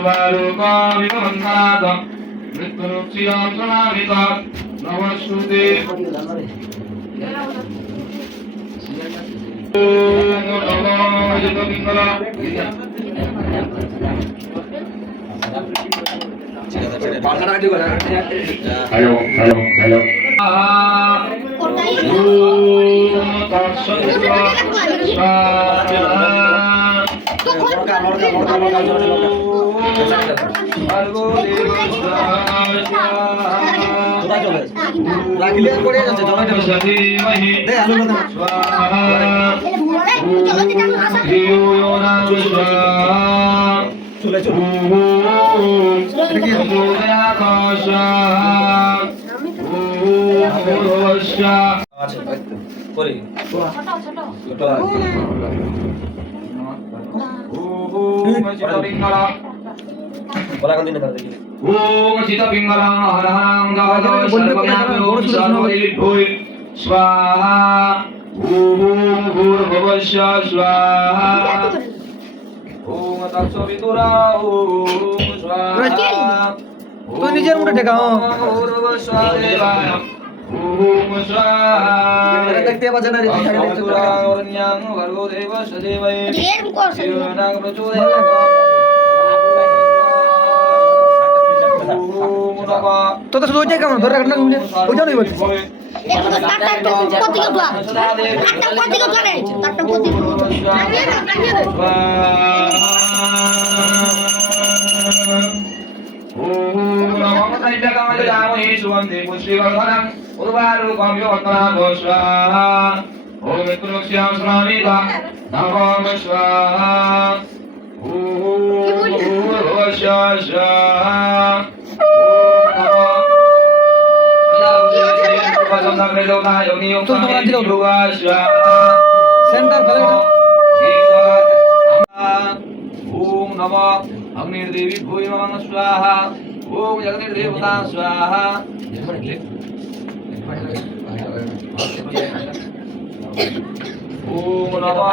सर्वालोकाभिवन्दनात् मृत्युमुक्षियां समाहितात् नमस्ते hello hello hello ओम चित पिंगलां हरहं गावो सर्वज्ञानो सर्वदेवोय स्वाहा ओम भूर्भुवस्व स्वाहा ओम तत्सवितुरा ओम स्वाहा तो নিজের মুঠে ঠেকাও भूर्भुवस्वादेवाय ओम स्वाहा দেখতে পাচ্ছেন না तत्सवितुरा वरण्यं भर्गो देवस्य देवये शिवनां प्रचोदयात् তো তো শুধু ওইটাই কেমন ধরে রাখনা ওইটাও নেই বলছি सेंटर ओम नमः अग्निर्देवी भूय नमः स्वाहा ओम जगन्देवता स्वाहा ओम नमः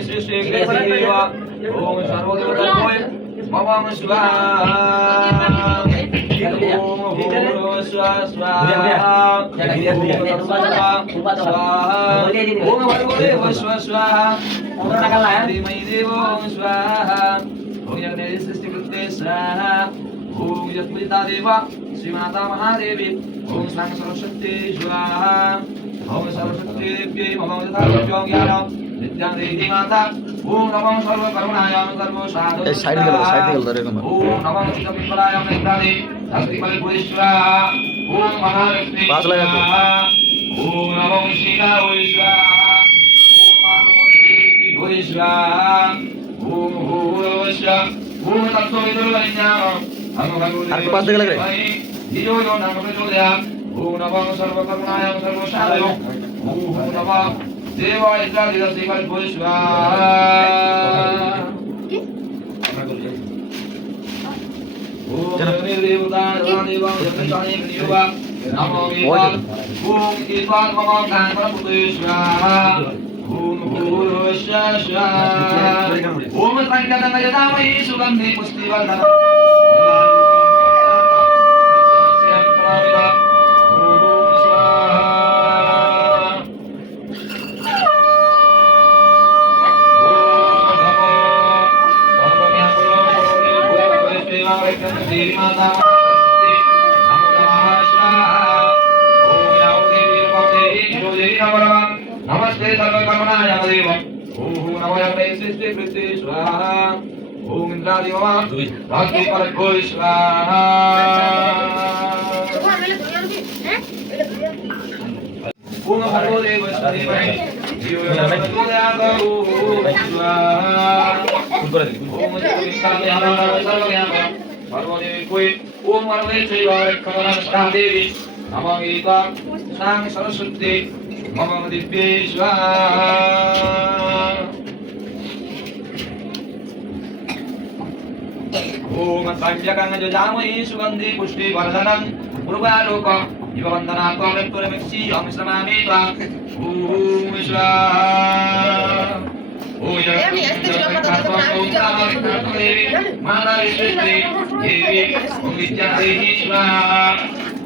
श्री श्री देव ओम सर्वदेवता भूय नमः स्वाहा ओम भूर्भुवः स्वाहा ओम भर्गोदेवः स्वाहा धीमहि देवो स्वाहा ओम जगन्नाथ सृष्टिकृते स्वाहा ओम जगन्नाथ देव श्रीमाता महादेवी ओम स्वाहा सरस्वती स्वाहा ओम सरस्वती देव्यै नमः तथा ज्ञानं नित्यां देवी माता ओम नमः सर्वकरुणायां सर्वसाधु साइड निकल रहे ओम नमः चित्तपिंगलायां नेत्रादि शक्तिबलभूय स्वाहा ओम महालक्ष्मी पास लगा तो। ओम नमः शिवाय स्वाहा ओम माधवी भूय स्वाहा ओम भूर्भुवः ओम तत्सवितुर्वरेण्यं आपके पास देख लग रहे धियो यो नाम प्रचोदयात् ओम नमः सर्वकरुणायां सर्वसाधु ओम नमः देवाय शक्तिबलभूय स्वाहा ओम देवता देवा जगन्नाथ देवा नमो ओम ईश्वर मम कामपुते स्वाहा ओम भूर्भुवः स्वाहा ओम संकटं यदामहि सुगन्धि पुष्टिवर्धनम् नमस्ते सर्वकर्मणाय देव ओम नमो यज्ञे कृते स्वाहा ओम इंद्रादि मम भक्ति परभूय स्वाहा ओम भर्गो देवस्य धीमहि धियो यो नः प्रचोदयात् ओम स्वाहा ओम सर्वज्ञानं सर्वदेवी भूय ओम वरदेवैः देवी नमः गीता सां सरस्वती मम दिव्ये स्वाहा ओम संज्ञकं जजामहि सुगन्धि पुष्टिवर्धनं पूर्वालोक इव वन्दनात् मृत्युर्मिक्षि अहं श्रमामि त्वाम् ओम स्वाहा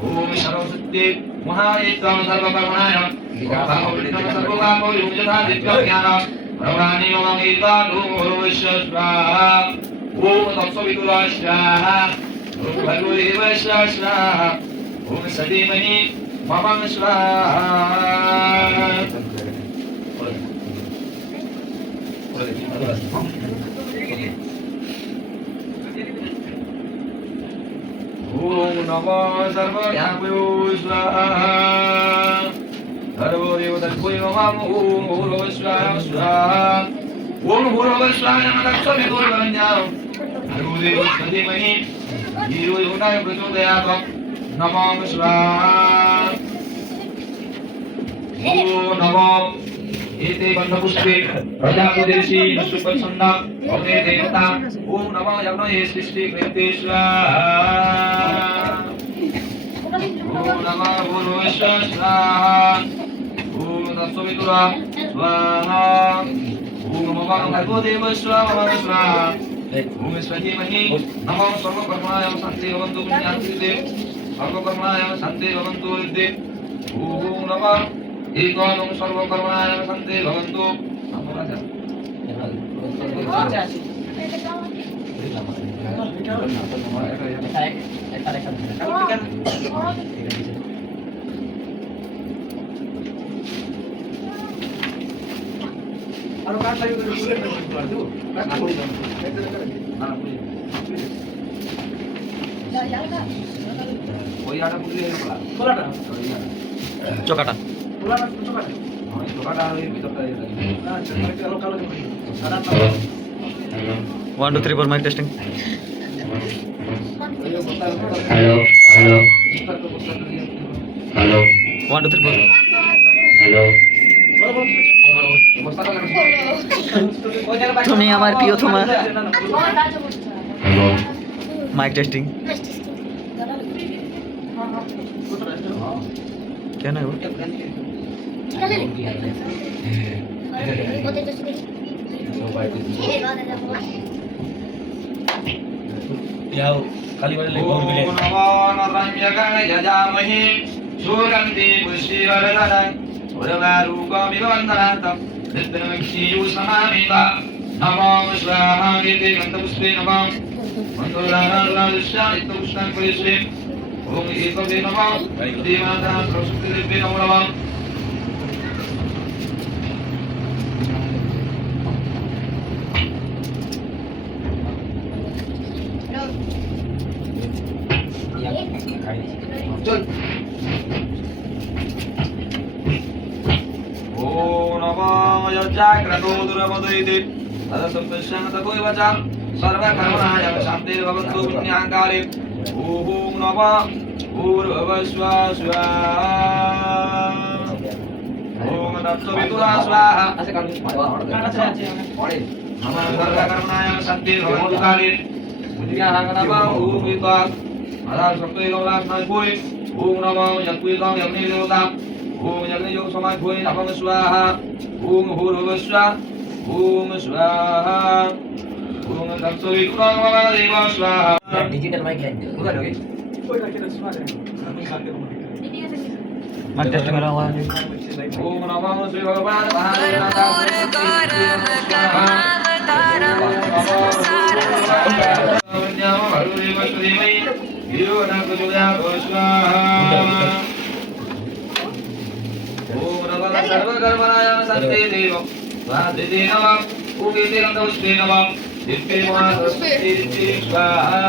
ओम सरस्वती महायत्वं सर्वकर्मणाय सर्वकामोयुक्तथा दिव्यज्ञानं प्रवाणी मम स्वाहा ओम तत्सवितुर्वः स्वाहा ओम भर्गोदेवः स्वाहा ओम सतीमहि मम स्वाहा ओम नमो सर्वज्ञाभ्यो स्वाहा सर्वदेवतभ्यो नमः ओम भूर्भुवः स्वाहा ओम भूर्भुवः स्वाहा नमः तत्सवितुर्वरेण्यं भर्गोदेवस्य धीमहि धियो यो न प्रचोदयात् नमो स्वाहा ओम नमो एते बन्धपुष्पे प्रजापतिर्षि सुप्रसन्ना ओते देवता ओम नमो यज्ञये सृष्टि कृते स्वाहा ओम नमः भूर्भुवः स्वाहा ओम तत्सवितुर्वः स्वाहा ओम नमो भगवदेवः स्वाहा ओम स्वधीमहि नमो सर्वकर्मणाय शान्ति भवन्तु पुण्यार्थिते सर्वकर्मणाय शान्ति भवन्तु विद्ये ओम नमः एकादं सर्वकर्मणाय शान्ति भवन्तु চকাটা 1 2 3 4 mic testing hello hello 1 2 3 4 hello তুমি আমার প্রিয় তোমার हेलो মাইক টেস্টিং কেন গো ओम नमो नारायणाय यजामहे सुगन्धि पुष्टिवर्धनाय उर्वारुकमिव वन्दनात् नित्यनमक्षीयो समामिव नमो स्वाहा इति गन्धपुष्पे नमः मन्दोलानादृश्यानित्यपुष्टां परिष्टे ओम एकवे नमः देवानां सरस्वतीदेव्यै नमो नमः ओम नमो यज्ञाग्रतो दुर्मदयिते तदसप्तशान्तको च सर्वकर्मणाय शान्तिर्भवन्तु पुण्याङ्काले ओम नमः भूर्भुवः स्वाहा ओम तत्सवितुर्वः स्वाहा नमः सर्वकर्मणाय शान्तिर्भवन्तु काले पुण्याङ्काले ओम विद्वा आधार सप्तैकौलास्मै भूय ओम नमो यज्ञेकं यज्ञदेवता ओम यज्ञयोग समाय भूय नमः स्वाहा ओम भूर्भुवः स्वाहा ओम स्वाहा ओम तत्सवितुर्वः स्वाहा डिजिटल माइक लाइन दो माइक टेस्टिंग करा हुआ है ओम नमः श्री भगवान महादेवाय ओम नमः सर्वकर्मणाय शान्ति देव स्वाहा नमः ओम एते गन्धपुष्पे नमः दिव्ये महासरस्वती स्वाहा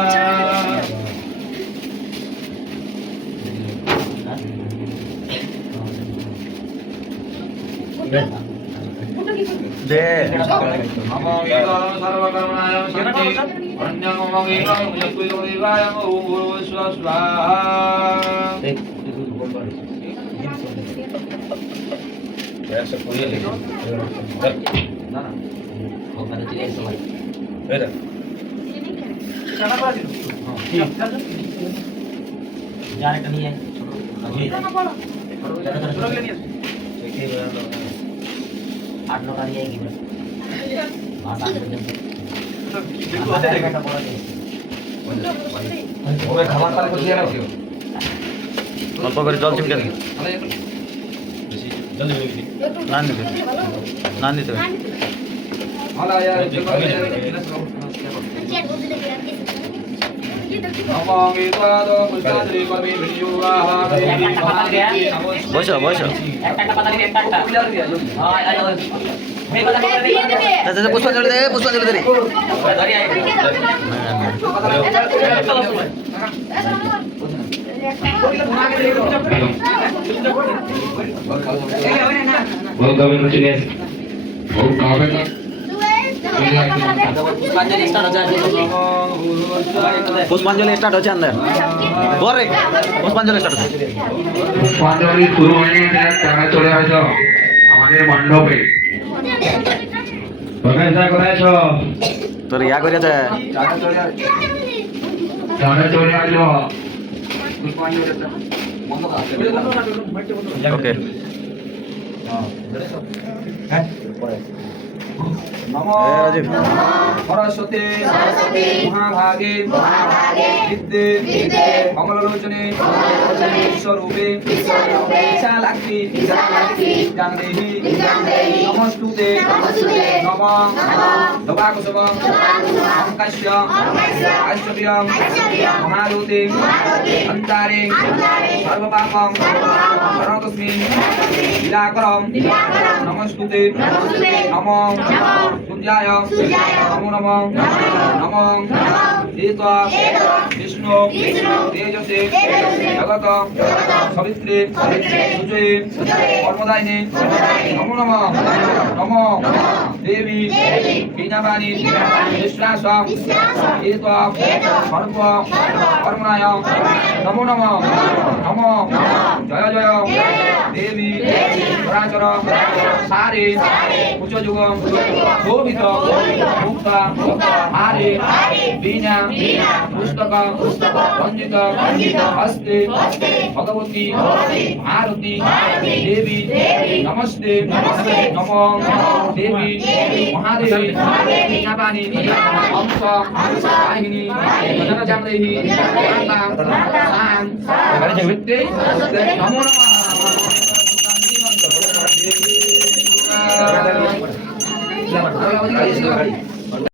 दे नमो वेदाय सर्वकर्मणाय शान्ति अन्यमो वेदाय यत्त्वदेवाय ओम भूर्भुवः स्वाहा ना ना pada tidak semua. beda Jangan kami ya. Adno kali ya gimana? ওরে খাবার তাহলে তো দিয়ে রাখিও অল্প করে জল চিমকে দিন না নিতে না নিতে ভালো यार নমামি পাদ মুস্তাদ্রি কবি ভিজুয়াহ বসো বসো একটা পাতা দিবি একটা হ্যাঁ আয় এই কথা বলে দেই আচ্ছা পুষ্পাঞ্জলি দে পুষ্পাঞ্জলি দে ধরি আয় বলগাবে নচিনে ও কাবে না পুষ্পাঞ্জলি স্টার্ট হচ্ছে পুষ্পাঞ্জলি স্টার্ট হচ্ছে আন্দার বরে পুষ্পাঞ্জলি স্টার্ট হচ্ছে পুষ্পাঞ্জলি শুরু হয়নি তারা চলে আসো আমাদের মণ্ডপে তোমরা যা করেছো তোর ইয়া করে দে তারা চলে আসো ওকে নমো রাজীব সরস্বতী মহাভাগে বিদ্যে কমললোচনে বিশ্বরূপে বিশালাক্ষী জানদেহি নমস্তুতে নম দবাকুসুমং অঙ্কাশ্য আশ্বর্যং মহারুতে অন্তারে সর্বপাপং শরণতস্মিং লীলাকরং নমস্তুতে নম সূর্যায় নমো নমঃ নমঃ দেবা বিষ্ণু তেজসে জগত সবিত্রে সুজয়ে কর্মদায়িনে নমো নমঃ নমঃ দেবী বীণাপাণি নিঃশ্বাস দেবা সর্ব কর্মণায় নমো নমঃ নমঃ জয় জয় দেবী চরাচর সারে উচ্চযুগ শোভিত মুক্তা হারে বীণা পুস্তক রঞ্জিত হস্তে ভগবতী ভারতী দেবী নমস্তে নম দেবী মহাদেবী বীণাপাণি হংস বাহিনী জামদেহি নমো নমঃ